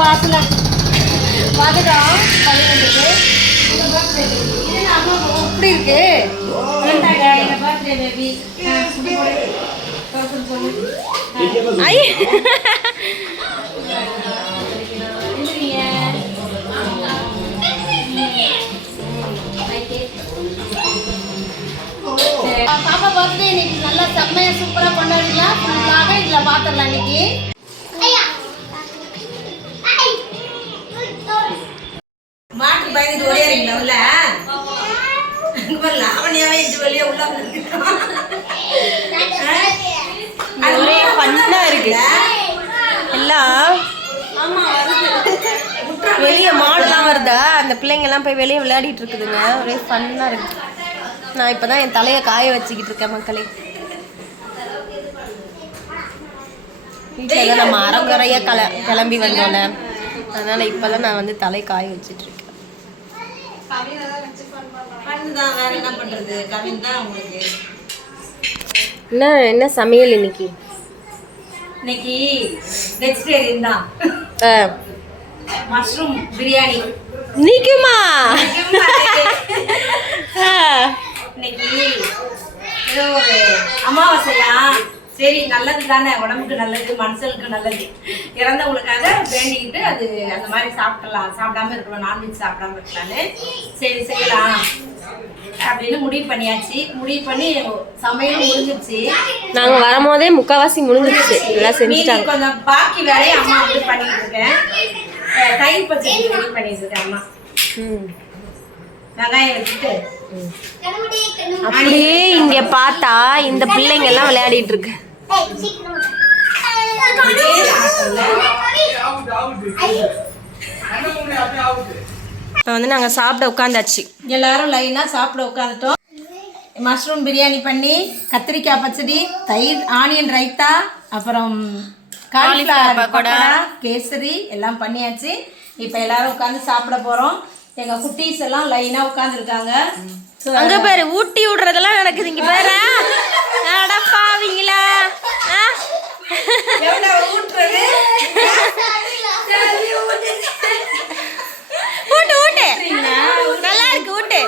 வாசல வந்துட்டோம். எப்படி இருக்கு பாப்பா பர்த்டே இன்னைக்கு நல்லா செம்மையா சூப்பரா கொண்டாடிக்கலாம். ஃபுல்லாக இதில் பார்த்துடலாம் இன்னைக்கு. மாட்டு பயந்துட்டு ஓடியாரீங்களா? லாவணியாவே இது வழியா உள்ள ஒரே பண்ணா இருக்கு எல்லாம். வெளியே மாடெல்லாம் வருதா, அந்த பிள்ளைங்கெல்லாம் போய் வெளியே விளையாடிட்டு இருக்குதுங்க. ஒரே ஃபன்னா இருக்கு. நான் இப்பதான் என் தலையை காய வச்சுக்கிட்டு இருக்கேன் மக்களே. வீட்டில் நம்ம அரைக்குறையா கிளம்பி வந்தோம்ல, அதனால இப்பதான் நான் வந்து தலை காய வச்சுட்டு இருக்கேன். என்ன சமையல் இன்னைக்கு? இன்னைக்கு வெஜிடேரியன் தான். மஷ்ரூம் பிரியாணி. நீக்குமா? இன்னைக்கு ஏதோ ஒரு அமாவாசையா, சரி நல்லது தானே, உடம்புக்கு நல்லது, மனசுக்கு நல்லது, இறந்தவங்களுக்காக வேண்டிக்கிட்டு அது அந்த மாதிரி சாப்பிடாம இருக்கலாம், நான்வெஜ் சாப்பிடாம இருக்கலான்னு சரி செய்யலாம் அப்படின்னு முடிவு பண்ணியாச்சு. முடிவு பண்ணி சமையலும் முடிஞ்சிருச்சு. நாங்க வரும்போதே முக்காவாசி முடிஞ்சிருச்சு, எல்லாம் செஞ்சுட்டாங்க. கொஞ்சம் பாக்கி வேலையை அம்மா வந்து பண்ணிட்டு இருக்கேன். தயிர் பச்சடி ரெடி பண்ணிட்டு இருக்கேன் அம்மா. வெங்காயம் வச்சுட்டு அப்படியே இங்க பார்த்தா இந்த பிள்ளைங்க எல்லாம் விளையாடிட்டு இருக்கு. இப்போ வந்து நாங்கள் சாப்பிட உட்காந்தாச்சு. எல்லாரும் லைனாக சாப்பிட உட்காந்துட்டோம். மஷ்ரூம் பிரியாணி பண்ணி, கத்திரிக்காய் பச்சடி, தயிர், ஆனியன் ரைத்தா, அப்புறம் காலிஃப்ளவர் பக்கோடா, கேசரி எல்லாம் பண்ணியாச்சு. இப்போ எல்லாரும் உட்காந்து சாப்பிட போகிறோம். எங்கள் குட்டீஸ் எல்லாம் லைனாக உட்காந்துருக்காங்க. அங்கே பேர் ஊட்டி விடுறதெல்லாம் நடக்குது. இங்கே பேர நடப்பாவீங்களா? ஊட்டுறது ஊட்டு ஊட்டு நல்லா இருக்கு. ஊட்டு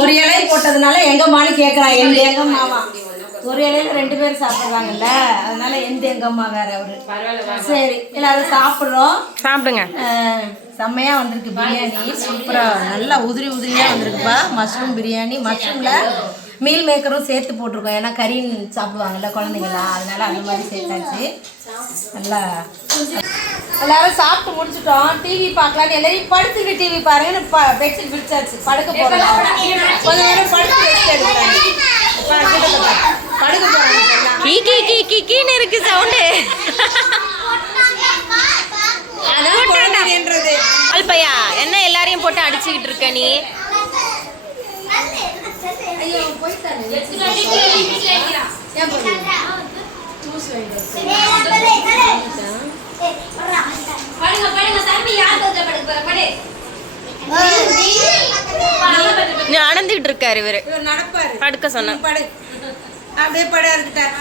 ஒரு இலை போட்டதுனால எங்க மானு கேக்குறா. எந்த எங்க மாமா ஒரு இலையில 2 பேர் சாப்பிடுறாங்கல்ல, அதனால எந்த எங்க அம்மா வேற அவரு. சரி எல்லாரும் சாப்பிடுறோம். சாப்பிடுங்க. செம்மையா வந்திருக்கு பிரியாணி, சூப்பரா நல்லா உதிரி உதிரியா வந்திருக்குப்பா. மஷ்ரூம் பிரியாணி, மஷ்ரூம்ல மீல் மேக்கரும் சேர்த்து போட்டிருக்கோம். ஏன்னா கறின்னு சாப்பிடுவாங்கல்ல குழந்தைங்களா, அதனால அந்த மாதிரி சேர்த்தாச்சு. நல்லா எல்லாரும் சாப்பிட்டு முடிச்சுட்டோம். டிவி பார்க்கலான்னு எல்லாரும் படுத்துட்டு டிவி பாருங்கன்னு பெட்ஷீட் பிடிச்சாச்சு. படுக்க போறோம். கொஞ்ச நேரம் படுத்து படுக்க போறோம். கீன்னு இருக்கு சவுண்டு. அல்பையா என்ன எல்லாரையும் போட்டு அடிச்சுக்கிட்டு இருக்க நீ? நடந்துகிட்டு இருக்காரு இவரு. படுக்க சொன்ன அப்படியே பட இருக்கிட்டார்.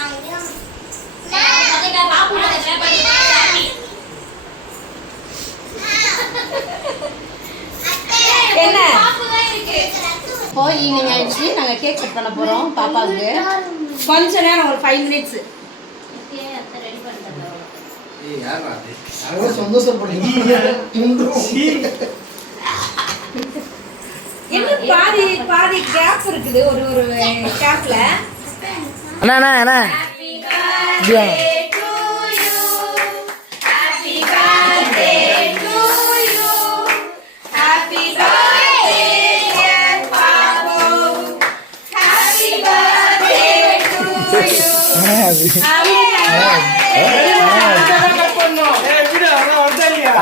என்ன இப்போ ஈவினிங் ஆயிடுச்சு. நாங்கள் கேக் கட் பண்ண போகிறோம் பாப்பாவுக்கு. கொஞ்ச நேரம் ஒரு 5 மினிட்ஸ். பாதி பாதி கேப் இருக்குது. ஒரு கேப்ல அண்ணா Happy birthday.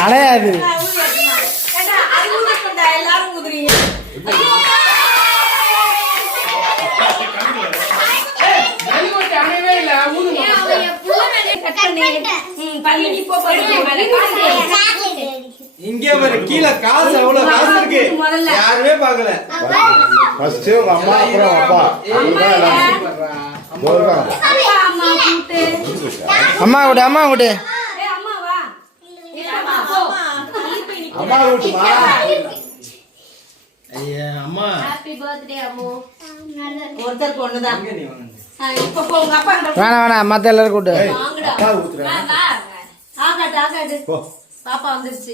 அடையாது. எல்லாரும் ஊதுறீங்க. இங்கே பாரு கீழே காசு எவ்வளவு காசு இருக்கு யாருமே பார்க்கல. ஃபர்ஸ்ட் உங்க அம்மா அப்புறம் அப்பா. அம்மா விடு, அம்மா விடு. அம்மா வீட்டுமா? ஐயா அம்மா ஒருத்தருக்கு ஒண்ணுதான். இப்ப போ, உங்க அப்பா கிட்ட வேணாம் வேணாம், மத்த எல்லாரும் கூட்டு. அப்பா ஊத்துறேன். ஆகாட்டு ஆகாட்டு. போ. பாப்பா வந்துருச்சு.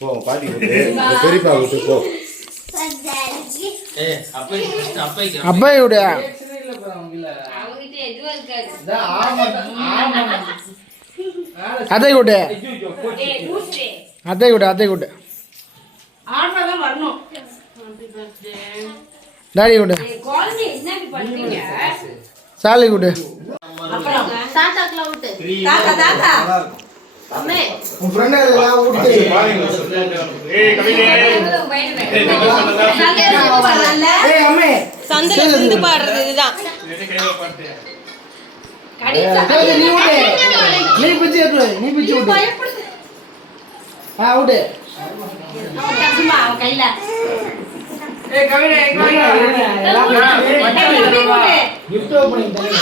போ பாட்டி ஊத்து. பெரியப்பா ஊத்து போ. ஏய் அப்பைக்கு அப்பாய் விடு. அத்தை கூட்டு, அத்தை கூட்டு, அத்தை கூட்டு. ஆடுறதான் வரணும். டாடி கூட்டு, குழந்தை என்ன இப்படி பண்றீங்க? சாலி கூட்டு. அப்புறம் தாத்தாக்குலாம் விட்டு தாத்தா தாத்தா அம்மே உன் ஃப்ரெண்ட் எல்லாம் ஊட்டு. ஏய் அம்மே, சந்தில சிந்து பாடுறது இதுதான். டேய் நீ ஊட்டு. நீ பிச்சு ஏத்து, நீ பிச்சு ஊட்டு. ஊட்டு. அவன் கையில கிஃப்ட் ஓபனிங் பண்ணி.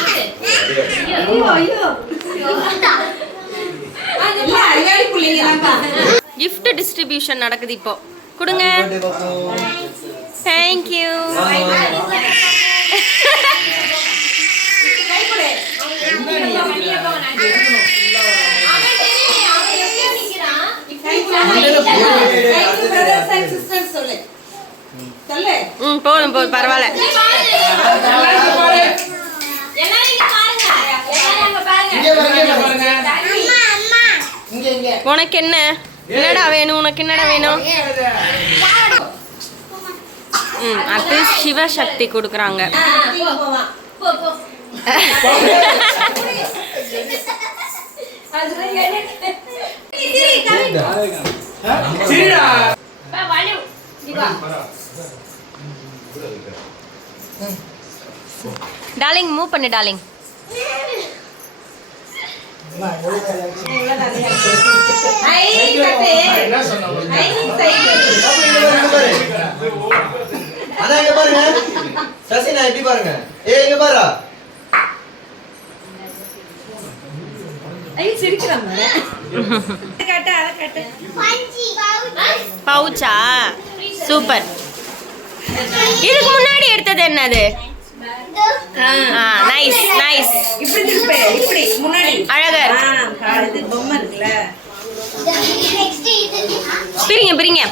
gift டிஸ்ட்ரிபியூஷன் நடக்குது இப்போ. கொடுங்க. Thank you. போதும் போதும் பரவாயில்ல. உனக்கு என்ன என்னடா வேணும், உனக்கு என்னடா வேணும்? அது சிவசக்தி கொடுக்குறாங்க. டார்லிங் மூவ் பண்ணு டார்லிங். அதான் இங்க பாருங்க சசினா எப்படி பாருங்க. ஏய் இங்க பாரு. பவுச்சா சூப்பர். இதுக்கு முன்னாடி எடுத்தது என்னது? Nice nice. இப்படி திருப்பி இப்படி முன்னாடி அழகா இருக்கு. இது பொம்மை இருக்குல்ல. பிரிங்க பிரிங்க.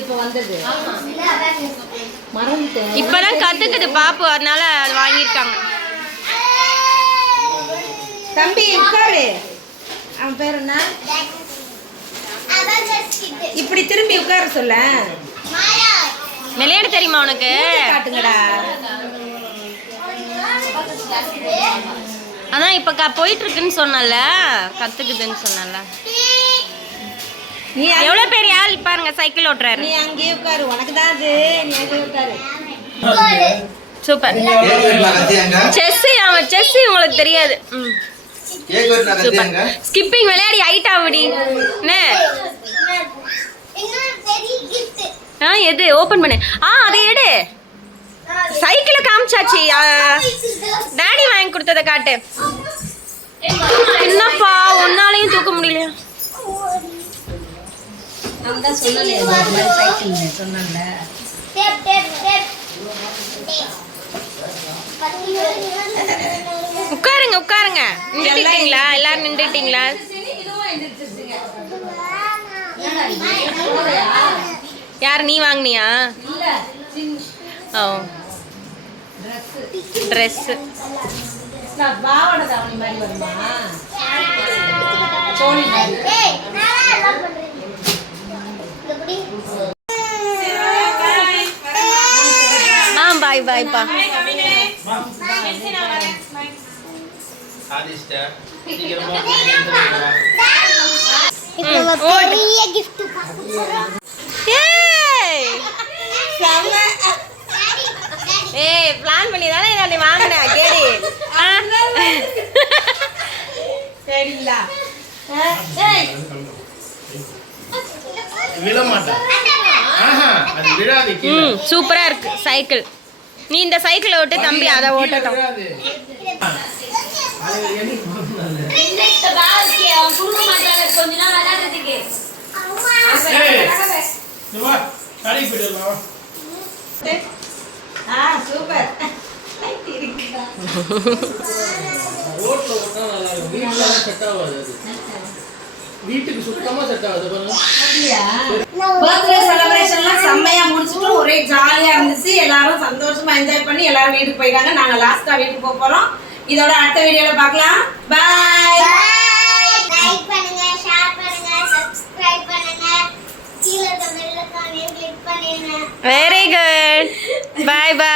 இப்ப வந்தது மறந்துட்டேன். இப்பதான் கத்துக்குது பாப்பு, அதனால அது வாங்கியிருக்காங்க. தம்பி உட்காரு. அவன் பேர் என்ன? இப்படி திரும்பி உட்கார சொல்ல. விளையாட தெரியுமா உனக்கு? காட்டுங்கடா. அதான் இப்ப போயிட்டு இருக்குன்னு சொன்னல, கத்துக்குதுன்னு சொன்னல. நீ எவ்வளவு பெரிய ஆள் பாருங்க, சைக்கிள் ஓட்டுறாரு. நீ அங்கேயே உட்காரு, உனக்கு தான் அது. நீ அங்கேயே உட்காரு. சூப்பர். செஸ், அவன் செஸ் உங்களுக்கு தெரியாது. சூப்பர். ஸ்கிப்பிங் விளையாடி ஹைட் ஆகுடி. என்ன எது ஓபன் பண்ணு. அதை எடு. சைக்கிளை காமிச்சாச்சு. டாடி வாங்கி கொடுத்ததை காட்டு. என்னப்பா ஒன்னாலையும் தூக்க முடியலையா? உட்காருங்க உட்காருங்க. நின்றுட்டீங்களா? எல்லாரும் நின்றுட்டீங்களா? யார் நீ வாங்கினியா? ஓ ட்ரெஸ். பாவாடை தாவணி மாதிரி வருமா? சோனி மாதிரி. பாய்ப்பா. ஏய் பிளான் பண்ணி தானே நான் வாங்கினேன் கேடி. சரிங்களா? விழ மாட்டேன். அது விழாது கீழே. சூப்பரா இருக்கு சைக்கிள். நீ இந்த சைக்கிளை ஓட்டு தம்பி அதை ஓட்டட்டும். விழாது. அது எனக்கு போதும். வா கடைக்கு போயிட்டு வரலாம். சூப்பர். ரோட்ல ஓட்டா நல்லா இருக்கும். வீட்டுல செட் ஆகாது அது. வீட்டுக்கு சுத்தமா செட் ஆகாது பாருங்க. பர்த்டே செலிப்ரேஷன்லாம் செம்மையா முடிச்சிட்டு ஒரே ஜாலியா இருந்துச்சு. எல்லாரும் சந்தோஷமா என்ஜாய் பண்ணி எல்லாரும் வீட்டுக்கு போயிட்டாங்க. நாங்க லாஸ்டா வீட்டுக்கு போக போறோம். இதோட அடுத்த வீடியோல பார்க்கலாம். பை. லைக் பண்ணுங்க, ஷேர் பண்ணுங்க, சப்ஸ்கிரைப் பண்ணுங்க. கீழ இருக்க பெல் ஐகானை கிளிக் பண்ணுங்க. Very good. Bye by.